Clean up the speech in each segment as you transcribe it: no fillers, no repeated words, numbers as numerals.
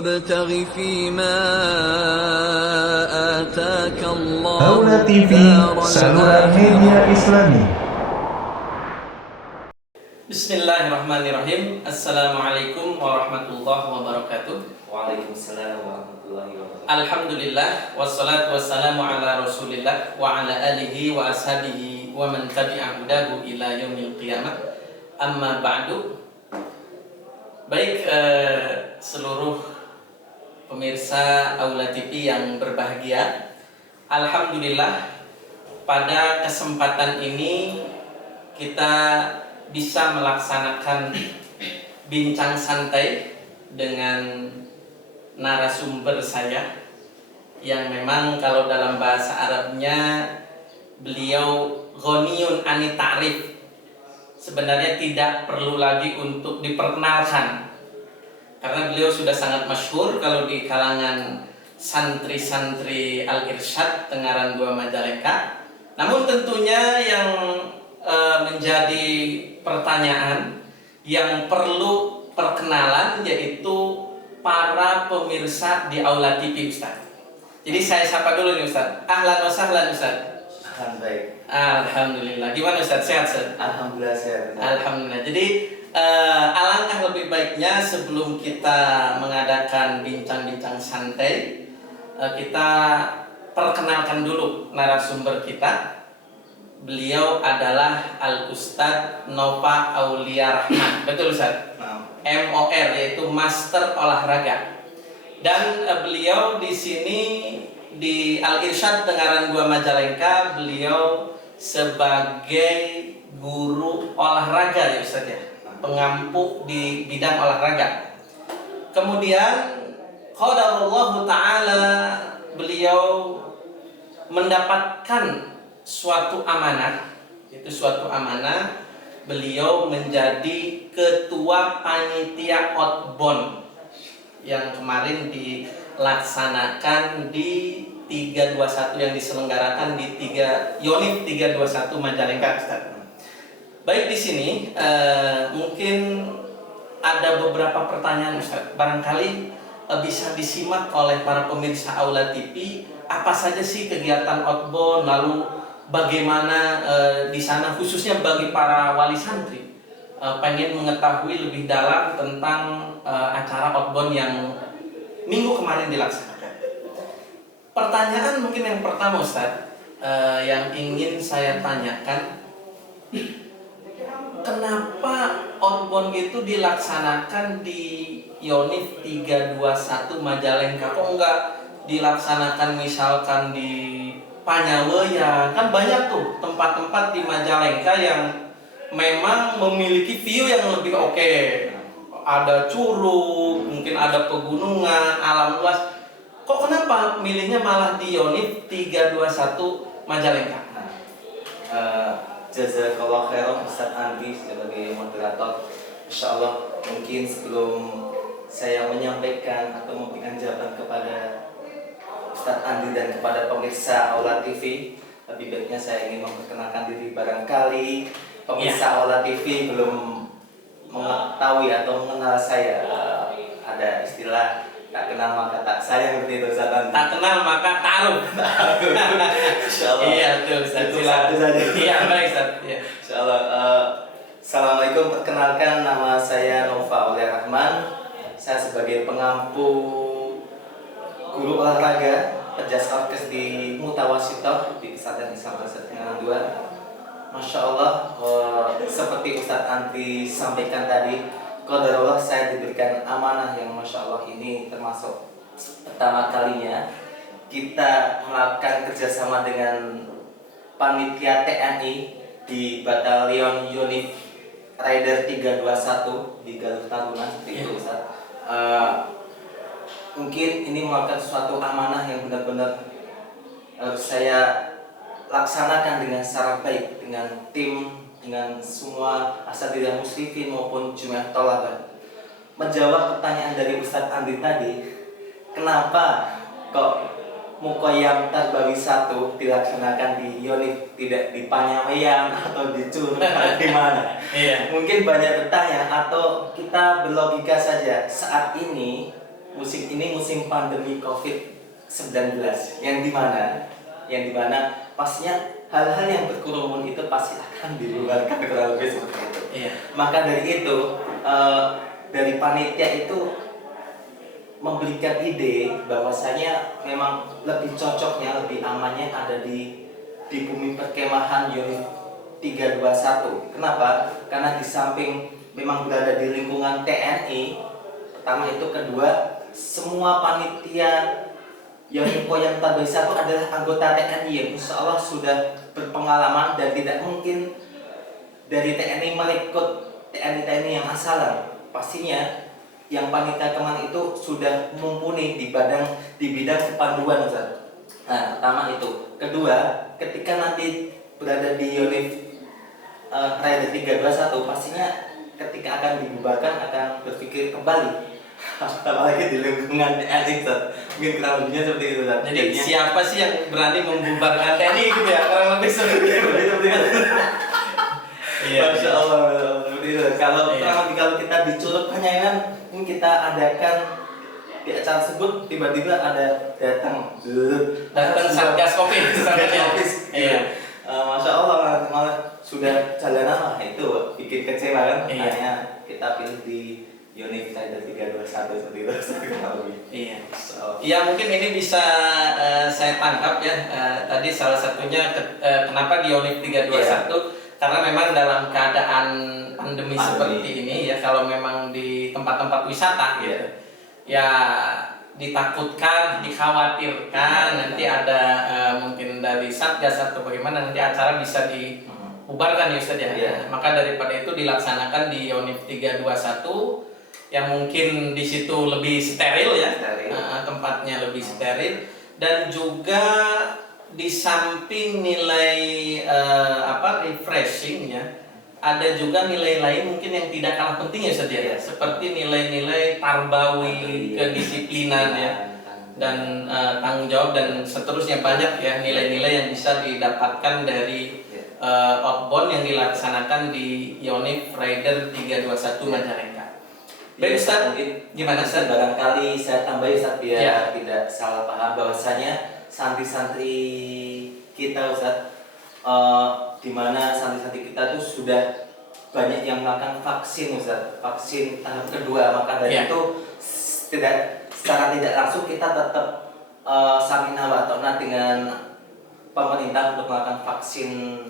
وابتغ فيما آتاك الله Aula TV, الدار saluran media الآخرة. Islami. Bismillahirrahmanirrahim. Assalamualaikum warahmatullahi wabarakatuh. Waalaikumsalam warahmatullahi wabarakatuh. Alhamdulillah wassalatu wassalamu ala Rasulillah wa ala alihi wa ashabihi wa man tabi'a hudahu ila yaumil qiyamah. Amma ba'du. Baik, seluruh pemirsa Aula TV yang berbahagia, alhamdulillah pada kesempatan ini kita bisa melaksanakan bincang santai dengan narasumber saya yang memang kalau dalam bahasa Arabnya beliau ghaniyun ani ta'rif. Sebenarnya tidak perlu lagi untuk diperkenalkan karena beliau sudah sangat masyhur kalau di kalangan santri-santri Al-Irsyad Tengaran 2 Majalengka. Namun tentunya yang menjadi pertanyaan yang perlu perkenalan yaitu para pemirsa di Aula TV, Ustaz. Jadi saya sapa dulu nih, Ustaz. Ahlan wa sahlan, Ustaz. Baik. Alhamdulillah. Gimana, Ustaz? Sehat, Ustaz? Alhamdulillah sehat. Alhamdulillah. Jadi alangkah lebih baiknya sebelum kita mengadakan bincang-bincang santai, kita perkenalkan dulu narasumber kita. Beliau adalah Al-Ustadz Nova Aulia Rahman. Betul, Ustaz? MOR, yaitu Master Olahraga. Dan beliau di sini di Al-Irsyad Tengaran 2 Majalengka, beliau sebagai guru olahraga ya Ustaz ya, pengampu di bidang olahraga. Kemudian qadarullahu ta'ala beliau mendapatkan suatu amanah, itu suatu amanah, beliau menjadi ketua panitia outbound yang kemarin dilaksanakan di 321 yang diselenggarakan di Yonif 321 Majalengka, Ustaz. Baik, di sini mungkin ada beberapa pertanyaan, Ustaz. Barangkali bisa disimak oleh para pemirsa Aula TV. Apa saja sih kegiatan outbound, lalu bagaimana di sana khususnya bagi para wali santri pengen mengetahui lebih dalam tentang acara outbound yang minggu kemarin dilaksanakan. Pertanyaan mungkin yang pertama, Ustaz, yang ingin saya tanyakan, kenapa outbound itu dilaksanakan di Yonif 321 Majalengka? Kok enggak dilaksanakan misalkan di Panyawe ya? Kan banyak tuh tempat-tempat di Majalengka yang memang memiliki view yang lebih oke. Ada curug, mungkin ada pegunungan, alam luas. Kok kenapa milihnya malah di Yonif 321 Majalengka? Jazakallah khairan Ustaz Andi sebagai moderator. Insyaallah mungkin sebelum saya menyampaikan atau memberikan jawaban kepada Ustaz Andi dan kepada pemirsa Aula TV, lebih baiknya saya ingin memperkenalkan diri. Barangkali pemirsa Aula TV belum mengetahui atau mengenal saya. Ada istilah tak kenal maka tak sayang, seperti itu Ustaz Andi. Tak kenal maka taruh. Insyaallah. Iya, betul Ustaz. Satu saja. Iya, baik Ustaz. Iya. Insyaallah. Assalamualaikum, perkenalkan nama saya Nova Aulia Rahman. Saya sebagai pengampu guru olahraga penjas orkes di Mutawasitoh di Pesantren Islam Al-Irsyad Tengaran 2. Masya Allah, seperti Ustadz Andri sampaikan tadi, qadarullah saya diberikan amanah yang Masya Allah ini termasuk pertama kalinya kita melakukan kerjasama dengan panitia TNI di Batalion Yonif Rider 321 di Galuh Taruna, seperti itu Ustadz. Mungkin ini merupakan suatu amanah yang benar-benar harus saya laksanakan dengan secara baik, dengan tim, dengan semua asatidz muslimin maupun jemaah thalabah. Menjawab pertanyaan dari Ustadz Andi tadi, kenapa kok Mukoyam Tarbawi 1 dilaksanakan di Yonif, tidak di Panyaweyan atau di Curug atau di mana? Iya. Mungkin banyak bertanya atau kita berlogika saja. Saat ini musim ini musim pandemi COVID-19 yang dimana pastinya hal-hal yang berkerumun itu pasti akan dibubarkan kurang lebih seperti itu. Iya. Maka dari itu dari panitia itu memberikan ide bahwasanya memang lebih cocoknya, lebih amannya ada di bumi perkemahan unit 321. Kenapa? Karena di samping memang berada di lingkungan TNI, pertama itu, kedua semua panitia yang Poyang Tabai 1 adalah anggota TNI yang insya Allah sudah berpengalaman dan tidak mungkin dari TNI merekrut TNI yang asalan. Pastinya yang panitia kemang itu sudah mumpuni di bidang kepanduan, Ustaz. Nah, pertama itu. Kedua, ketika nanti berada di unit Rider 321, pastinya ketika akan dibubarkan akan berpikir kembali. Apalagi di lingkungan TNI, mungkin kurang lebihnya seperti itu. Jadi siapa sih yang berani membubarkan TNI gitu ya, kurang lebih seperti itu. Iya. Masya Allah, seperti itu. Kalau kita di Curug Penyayangan, mungkin kita adakan di acara tersebut tiba-tiba ada datang Satgas Covid. Iya. Masya Allah, malah sudah jalan apa itu bikin kecewa kan? Iya. Makanya kita pilih di unit Rider 321 seperti itu. Iya. Ya mungkin ini bisa saya tangkap ya. Tadi salah satunya kenapa di unit 321 karena memang dalam keadaan pandemi seperti ini ya, kalau memang di tempat-tempat wisata gitu ya ditakutkan, dikhawatirkan nanti ada mungkin dari Satgas atau bagaimana nanti acara bisa dibubarkan ya Ustaz ya. Maka daripada itu dilaksanakan di unit 321 yang mungkin di situ lebih steril ya, tempatnya lebih steril, dan juga di samping nilai refreshing ya, ada juga nilai lain mungkin yang tidak kalah penting ya Ustaz ya, seperti nilai-nilai tarbawi, kedisiplinan ya, dan tanggung jawab dan seterusnya, banyak ya nilai-nilai yang bisa didapatkan dari outbound yang dilaksanakan di unit Rider 321 Majalengka. Baik Ustaz, gimana Ustaz? Barangkali saya tambahin Ustaz biar tidak salah paham bahwasanya santri-santri kita Ustaz, di mana santri-santri kita tuh sudah banyak yang melakukan vaksin Ustaz, vaksin tahap kedua. Maka dari itu secara tidak langsung kita tetap saminah wa ta'na dengan pemerintah untuk melakukan vaksin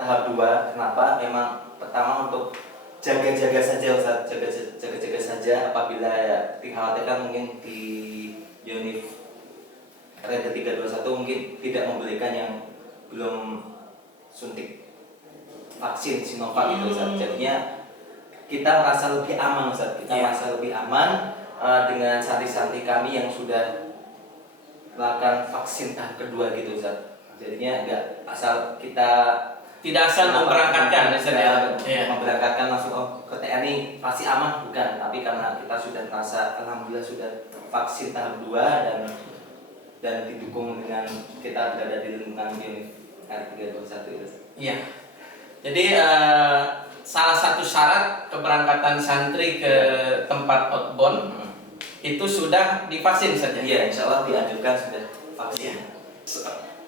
tahap 2. Kenapa? Memang pertama untuk jaga-jaga saja Ustaz, jaga-jaga saja apabila ya dikhawatirkan mungkin di unit Rider 321 mungkin tidak memberikan yang belum suntik vaksin Sinovac itu Ustaz. Jadinya kita merasa lebih aman Ustaz, merasa lebih aman dengan santri-santri kami yang sudah melakukan vaksin tahap kedua gitu Ustaz. Jadinya enggak asal kita tidak asal memberangkatkan misalnya memberangkatkan langsung ke TNI pasti aman, bukan, tapi karena kita sudah merasa alhamdulillah sudah vaksin tahap 2 dan didukung dengan kita berada di lingkungan unit R321 itu. Iya. Jadi salah satu syarat keberangkatan santri ke tempat outbound itu sudah divaksin saja. Iya, insya Allah dianjurkan sudah vaksin.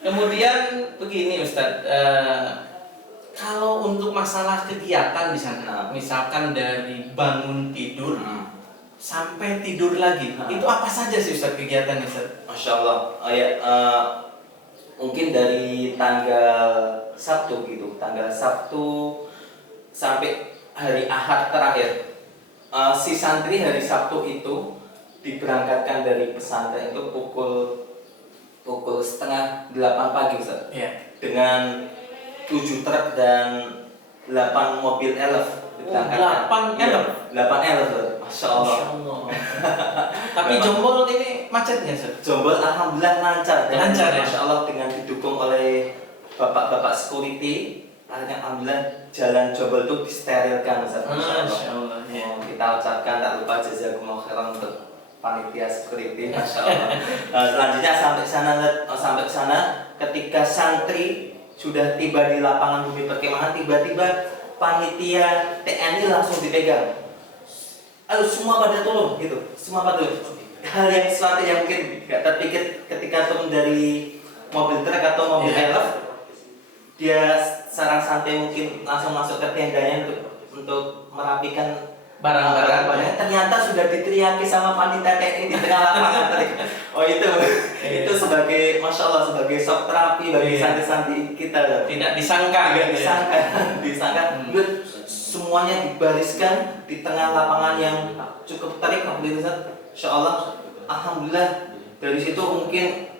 Kemudian begini Ustadz, kalau untuk masalah kegiatan di sana, misalkan dari bangun tidur sampai tidur lagi, itu apa saja sih Ustadz kegiatannya Ustadz? Masya Allah, mungkin dari tanggal Sabtu gitu, tanggal Sabtu sampai hari Ahad terakhir, si santri hari Sabtu itu diberangkatkan dari pesantren itu pukul 7:30 pagi Ustaz. Dengan 7 truk dan 8 mobil elf diberangkatkan. 8 elf, Masya Allah. Tapi Jombol ini macet nggak Ustaz? Jombol alhamdulillah lancar ya. Masya Allah, dengan didukung oleh bapak-bapak security. Alhamdulillah jalan Jombol itu disterilkan Ustaz. Masya Allah. Kita ucapkan tak lupa jazakumullah khairan untuk panitia security, Masya Allah. Selanjutnya sampai sana ketika santri sudah tiba di lapangan bumi perkemahan, tiba-tiba panitia TNI langsung dipegang. Ayo semua pada turun gitu, semua pada turun. hal yang sesuatu yang mungkin nggak terpikir ketika turun dari mobil truk atau mobil elf, dia sarang santai mungkin langsung masuk ke tendanya untuk merapikan barang-barangnya. Ternyata sudah diteriaki sama panitia TNI di tengah lapangan tadi. Oh itu sebagai masya Allah sebagai shock terapi bagi santri-santri kita. Tidak disangka, disangka. Semuanya dibariskan di tengah lapangan yang cukup terik, insya Allah, alhamdulillah dari situ mungkin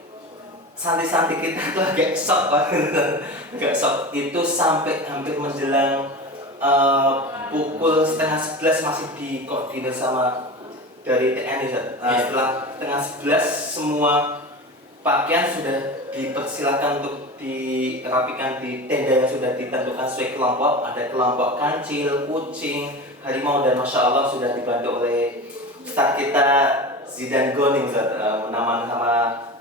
santri-santri kita itu agak shock, agak shock. Itu sampai hampir menjelang pukul 10:30 masih dikoordinir sama dari TNI. Setelah 10:30 semua pakaian sudah dipersilakan untuk dirapikan di tenda yang sudah ditentukan sesuai kelompok. Ada kelompok kancil, kucing, harimau, dan masya Allah sudah dibantu oleh Ustadz kita Zidan Goni, nama sama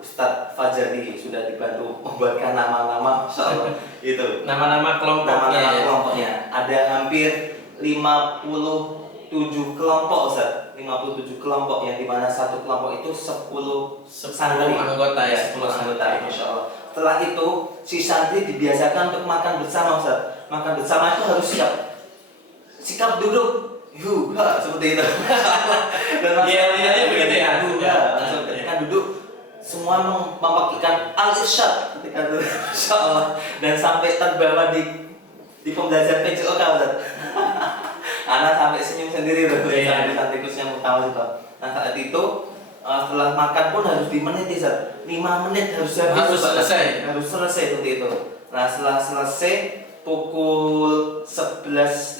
Ustadz Fajri sudah dibantu membuatkan nama-nama, masya Allah itu nama-nama kelompoknya. Ada hampir 57 kelompok, Ustaz. 57 kelompok yang dimana satu kelompok itu 10 santri anggota ya, 10 anggota, masya Allah. Setelah itu si santri dibiasakan untuk makan bersama, Ustaz. Makan bersama itu harus sikap duduk, seperti itu. Iya, begitu ya. Ketika duduk semua memakaikan al-irsyad ketika itu, insya Allah, dan sampai terbawa di pembelajaran PJOK, Ustaz. Anak sampai senyum sendiri loh, santri yang utama itu. Nah saat itu setelah makan pun harus dimeniti, Ustaz. 5 menit harus selesai seperti itu. Nah setelah selesai pukul 11.15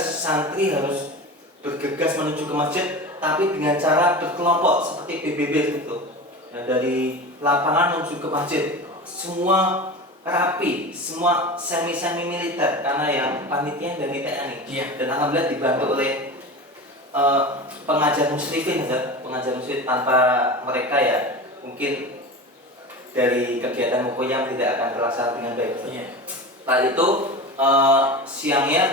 santri harus bergegas menuju ke masjid, tapi dengan cara berkelompok seperti PBB itu. Nah, dari lapangan menuju ke masjid semua rapi, semua semi militer karena yang panitia dari TNI. Dan alhamdulillah dibantu oleh pengajar muslimin, pengajar muslim. Tanpa mereka ya mungkin dari kegiatan mukoyam tidak akan terlaksana dengan baik. Setelah itu siangnya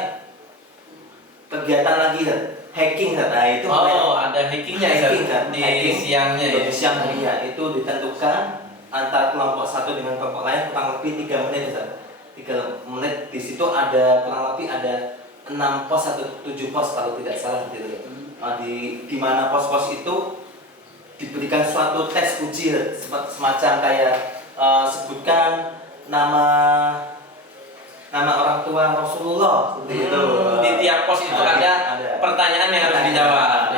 kegiatan lagi, hacking. Nah itu ada hackingnya di siangnya ya. Di siang harinya itu ditentukan antara kelompok satu dengan kelompok lain kurang lebih 3 menit, 3 menit. Di situ ada kurang lebih ada 6 pos atau 7 pos kalau tidak salah gitu. Di mana pos-pos itu diberikan suatu tes uji semacam kayak sebutkan nama orang tua Rasulullah seperti itu. Di tiap pos itu ada pertanyaan yang harus dijawab.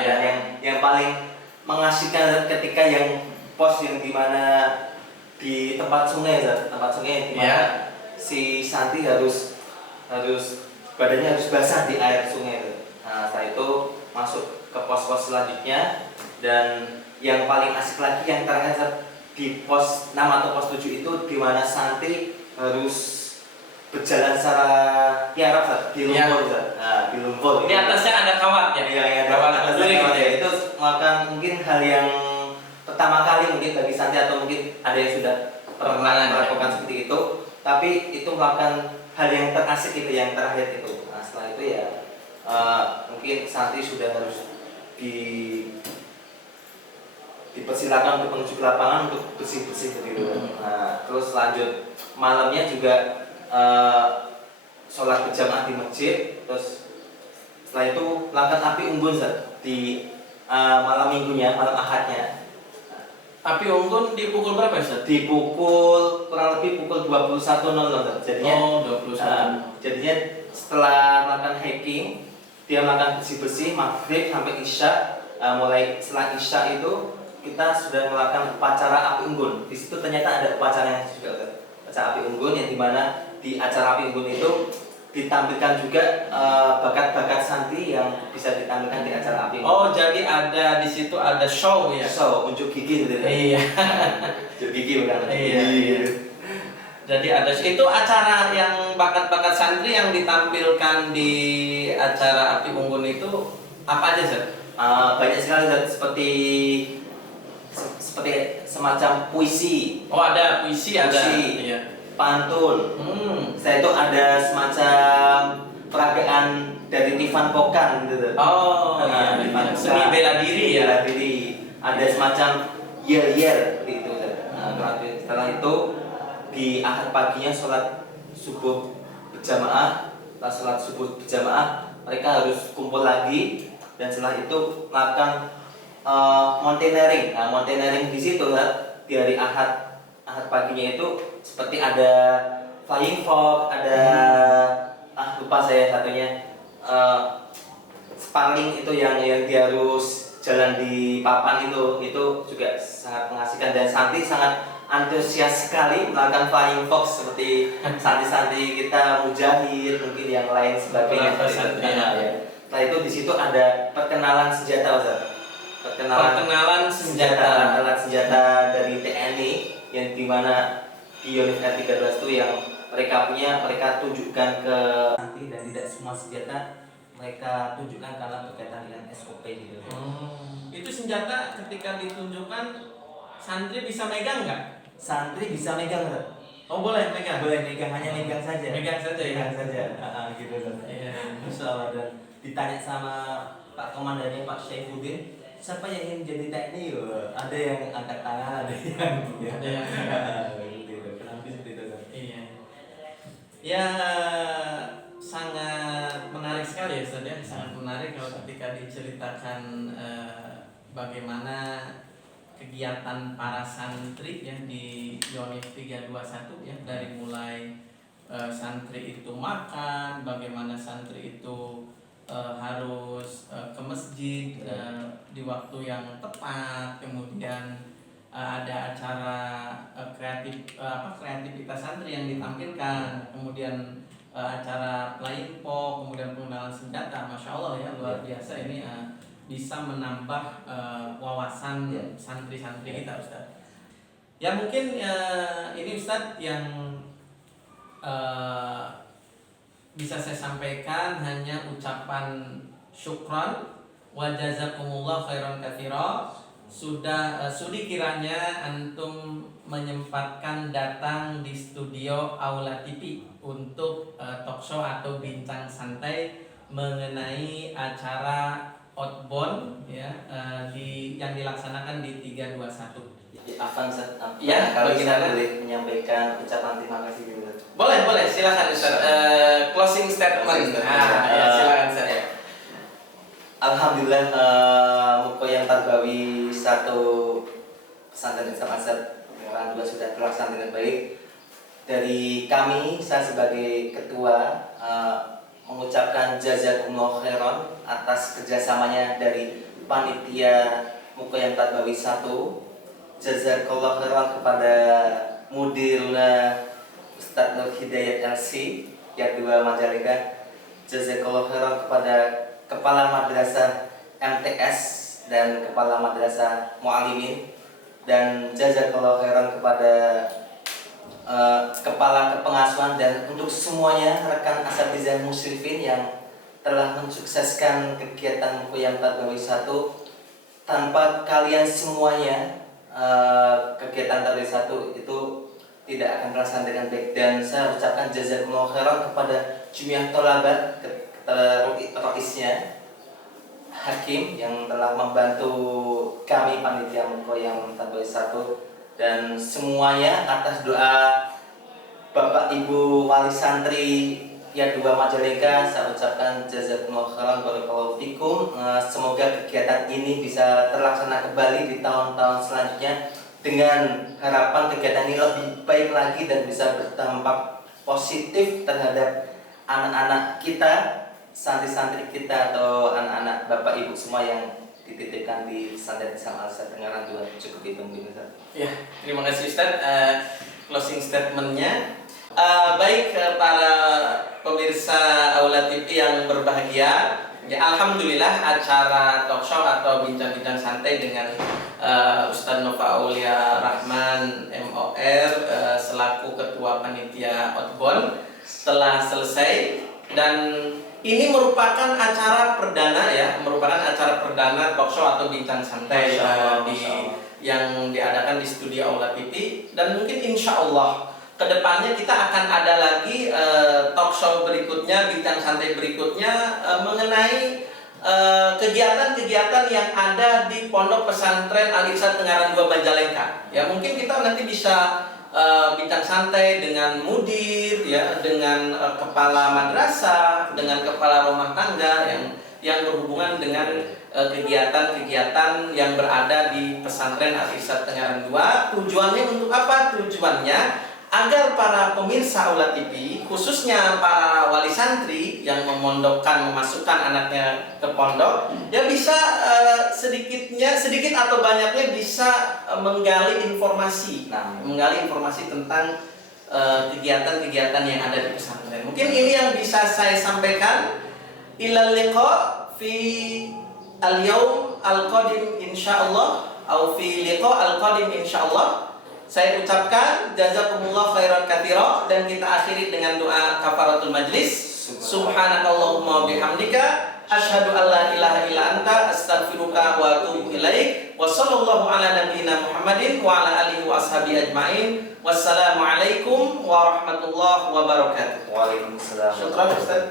Yang paling mengasihkan ketika yang pos yang dimana di tempat sungai, di mana si santri harus badannya harus basah di air sungai. Nah setelah itu masuk ke pos-pos selanjutnya, dan yang paling asik lagi yang terakhir di pos 6 atau pos 7 itu di mana santri harus berjalan secara tiarap di lumpur. Di lumpur. Di atasnya ada kawat ya. Kawat itu melakukan mungkin hal yang pertama kali mungkin bagi santri, atau mungkin ada yang sudah pernah melakukan seperti itu, tapi itu melakukan hal yang terasik itu, yang terakhir itu. Nah setelah itu ya mungkin santri sudah harus dipersilakan untuk menuju ke lapangan untuk bersih-bersih begitu. Nah terus lanjut malamnya juga sholat berjamaah di masjid. Terus setelah itu melakukan api unggun di malam minggunya, malam ahadnya. Api unggun di pukul berapa ya? Di pukul kurang lebih pukul 21.00. Jadinya 21. Jadinya setelah melakukan hacking, dia melakukan bersih-bersih maghrib sampai isya. Mulai setelah isya itu kita sudah melakukan upacara api unggun. Di situ ternyata ada upacara yang juga, upacara api unggun, yang dimana di acara api unggun itu ditampilkan juga bakat-bakat santri yang bisa ditampilkan di acara api unggun. Jadi ada di situ ada show ya? Show, unjuk gigi gitu. Iya. Unjuk gigi bukan? Iya. Jadi ada itu acara yang bakat-bakat santri yang ditampilkan di acara api unggun itu apa aja, Zat? Banyak sekali, Zat. Seperti semacam puisi. Ada puisi. Iya. Pantun. Setelah itu ada semacam peragaan dari Ivan Pokan gitu. Seni bela diri ya. Bela diri. ada semacam yel-yel seperti itu Ustaz. Setelah itu di akhir paginya sholat subuh berjamaah. Setelah sholat subuh berjamaah mereka harus kumpul lagi, dan setelah itu melakukan mountaineering. Nah, mountaineering di situ di hari Ahad paginya itu seperti ada flying fox, ada lupa saya satunya, sparring itu yang dia harus jalan di papan itu juga sangat mengasihkan, dan santri sangat antusias sekali melakukan flying fox seperti santri-santri kita Mujahid, mungkin yang lain sebagainya. Setelah itu di situ ada perkenalan senjata Ustaz. Perkenalan senjata, alat senjata dari TNI yang dimana di Universitas 13 itu yang mereka tunjukkan ke santri, dan tidak semua senjata mereka tunjukkan karena berkaitan dengan SOP gitu. Itu senjata ketika ditunjukkan santri bisa megang nggak? Santri bisa megang Ustaz. Oh boleh megang? Boleh megang, hanya megang saja. Megang saja ya? Megang saja, gitu Ustaz. Iya. Masya Allah. Dan ditanya sama Pak Komandannya, Pak Syaifuddin, siapa yang ingin jadi TNI? Ada yang angkat tangan, ada yang kenapa seperti itu Ustaz? Iya. Ya sangat menarik sekali ya Ustaz ya, sangat menarik kalau ketika diceritakan bagaimana kegiatan para santri ya di Yonif 321 ya, dari mulai santri itu makan, bagaimana santri itu harus ke masjid di waktu yang tepat, kemudian ada acara kreativitas santri yang ditampilkan, kemudian acara flying fox, kemudian pengenalan senjata. Masya Allah ya, luar biasa ini bisa menambah wawasan santri-santri kita Ustaz. Ya mungkin ini Ustaz yang bisa saya sampaikan hanya ucapan syukran wa jazakumullah khairan katsira. Sudi kiranya antum menyempatkan datang di studio Aula TV untuk talkshow atau bincang santai mengenai acara outbound ya, yang dilaksanakan di 321. Afan Ustaz, Ya, kalau bagaimana? kita boleh menyampaikan ucapan terima kasih gitu Ustaz. Boleh, silakan Ustaz. Closing statement. Ya, silakan Ustaz. Alhamdulillah, Mukoyam Tarbawi 1 pesantren Islam Azhar Tangerang 2 sudah terlaksana dengan baik. Dari kami, saya sebagai ketua mengucapkan jazakumullah khairan atas kerjasamanya dari panitia Mukoyam Tarbawi 1. Jazakallah khairan kepada Mudiruna Ustadz Nur Hidayat LC yang 2 Majalengka. Jazakallah khairan kepada Kepala Madrasah MTS dan Kepala Madrasah Mu'alimin, dan jazakallah khairan kepada Kepala Kepengasuhan, dan untuk semuanya rekan asatizah musyrifin yang telah mensukseskan kegiatan Mukoyam Tarbawi 1. Tanpa kalian semuanya kegiatan Tarbawi 1 itu tidak akan terlaksana dengan baik, dan saya ucapkan jazakumullah khairan kepada Jumiyah Tholabat, roisnya Hakim yang telah membantu kami panitia Mukoyam Tarbawi 1, dan semuanya atas doa Bapak Ibu Wali Santri ya 2 Majalengka, saya ucapkan jazakumullah khairan barakallahu fikum. Semoga kegiatan ini bisa terlaksana kembali di tahun-tahun selanjutnya dengan harapan kegiatan ini lebih baik lagi dan bisa berdampak positif terhadap anak-anak kita, santri-santri kita, atau anak-anak bapak ibu semua yang dititipkan di pesantren Islam Al-Azhar Tangerang 2. Cukup itu mungkin Ustaz. Ya, terima kasih Ustaz. Closing statementnya. Baik para pemirsa Aula TV yang berbahagia, ya, alhamdulillah acara talkshow atau bincang-bincang santai dengan Ustadz Nova Aulia Rahman MOR selaku ketua panitia outbound telah selesai, dan ini merupakan acara perdana ya, merupakan acara perdana talkshow atau bincang santai yang diadakan di studio Aula TV, dan mungkin insya Allah kedepannya kita akan ada lagi talkshow berikutnya, bincang santai berikutnya mengenai kegiatan-kegiatan yang ada di Pondok Pesantren Al-Irsyad Tengaran 2 Majalengka. Ya, mungkin kita nanti bisa bincang santai dengan mudir, ya, dengan kepala madrasah, dengan kepala rumah tangga yang berhubungan dengan kegiatan-kegiatan yang berada di Pesantren Al-Irsyad Tengaran 2. Tujuannya untuk apa? Tujuannya agar para pemirsa Aula TV, khususnya para wali santri yang memasukkan anaknya ke pondok, ya bisa sedikit atau banyaknya bisa menggali informasi tentang kegiatan-kegiatan yang ada di pesantren. Mungkin ini yang bisa saya sampaikan. Ilal liqa fi al-yaum al-qadim insyaallah, atau fi liqa al-qadim insyaallah. Saya ucapkan jazakumullah khairan katsira, dan kita akhiri dengan doa kafaratul majlis. Subhanakallahumma bihamdika asyhadu an la ilaha illa anta astaghfiruka wa atubu ilaik. Wa sallallahu ala nabiyyina Muhammadin wa ala alihi wa ashabihi ajmain. Wassalamualaikum warahmatullahi wabarakatuh. Waalaikumsalam. Syukran Ustaz.